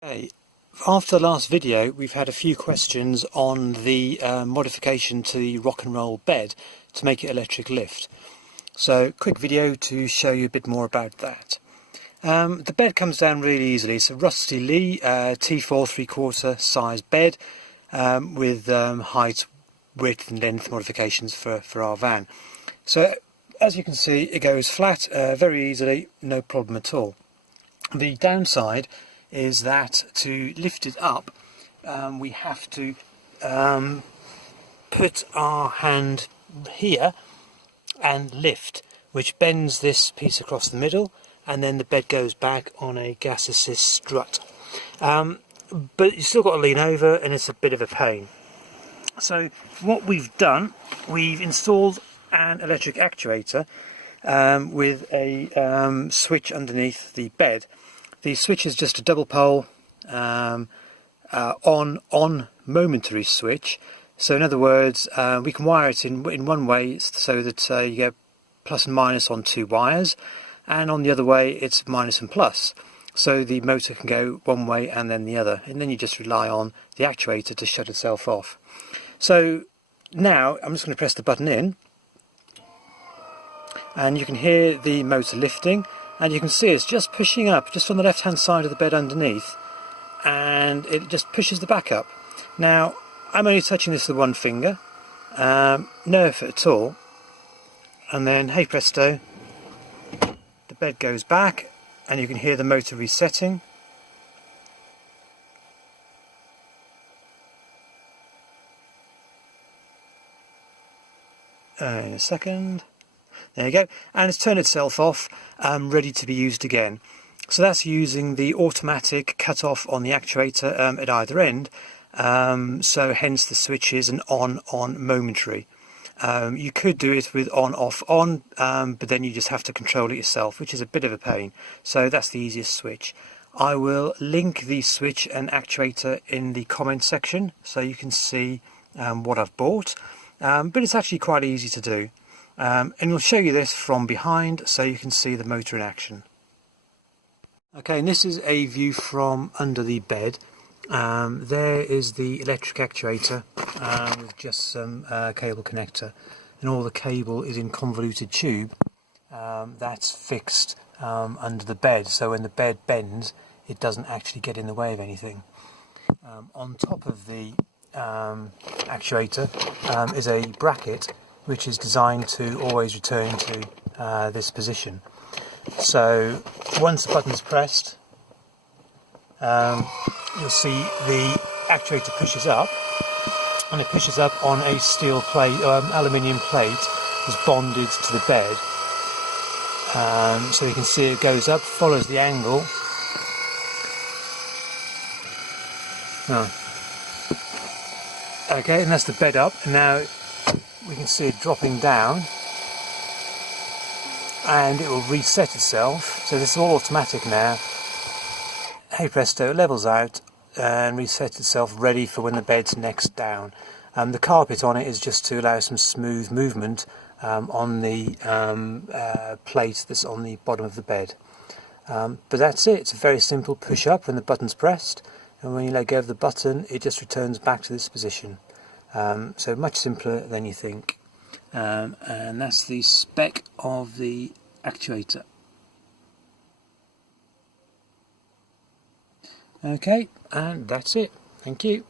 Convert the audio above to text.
Okay. After the last video, we've had a few questions on the modification to the rock and roll bed to make it electric lift. So quick video to show you a bit more about that. The bed comes down really easily. It's a Rusty Lee T4 3/4 size bed with height, width and length modifications for our van. So as you can see, it goes flat very easily, no problem at all. The downside is that to lift it up we have to put our hand here and lift, which bends this piece across the middle, and then the bed goes back on a gas assist strut. But you've still got to lean over and it's a bit of a pain. So what we've done, we've installed an electric actuator with a switch underneath the bed. The switch is just a double pole on momentary switch. So in other words, we can wire it in one way so that you get plus and minus on two wires, and on the other way it's minus and plus. So the motor can go one way and then the other, and then you just rely on the actuator to shut itself off. So now I'm just going to press the button in, and you can hear the motor lifting. And you can see it's just pushing up, just on the left hand side of the bed underneath, and it just pushes the back up. Now, I'm only touching this with one finger, no effort at all, and then, hey presto, the bed goes back, and you can hear the motor resetting. In a second. There you go, and it's turned itself off, ready to be used again. So that's using the automatic cut-off on the actuator at either end, so hence the switch is an on momentary. You could do it with on-off-on, but then you just have to control it yourself, which is a bit of a pain. So that's the easiest switch. I will link the switch and actuator in the comment section so you can see what I've bought, but it's actually quite easy to do. And we'll show you this from behind so you can see the motor in action. Okay, and this is a view from under the bed. There is the electric actuator with just some cable connector, and all the cable is in convoluted tube that's fixed under the bed, so when the bed bends it doesn't actually get in the way of anything. On top of the actuator is a bracket which is designed to always return to this position. So once the button is pressed, you'll see the actuator pushes up, and it pushes up on a steel plate, aluminium plate that's bonded to the bed. So you can see it goes up, follows the angle. Okay, and that's the bed up. And now we can see it dropping down, and it will reset itself. So this is all automatic now. Hey presto, it levels out and resets itself, ready for when the bed's next down. The carpet on it is just to allow some smooth movement on the plate that's on the bottom of the bed. But that's it. It's a very simple push up when the button's pressed, and when you let go of the button it just returns back to this position. So much simpler than you think, and that's the spec of the actuator. Okay, and that's it. Thank you.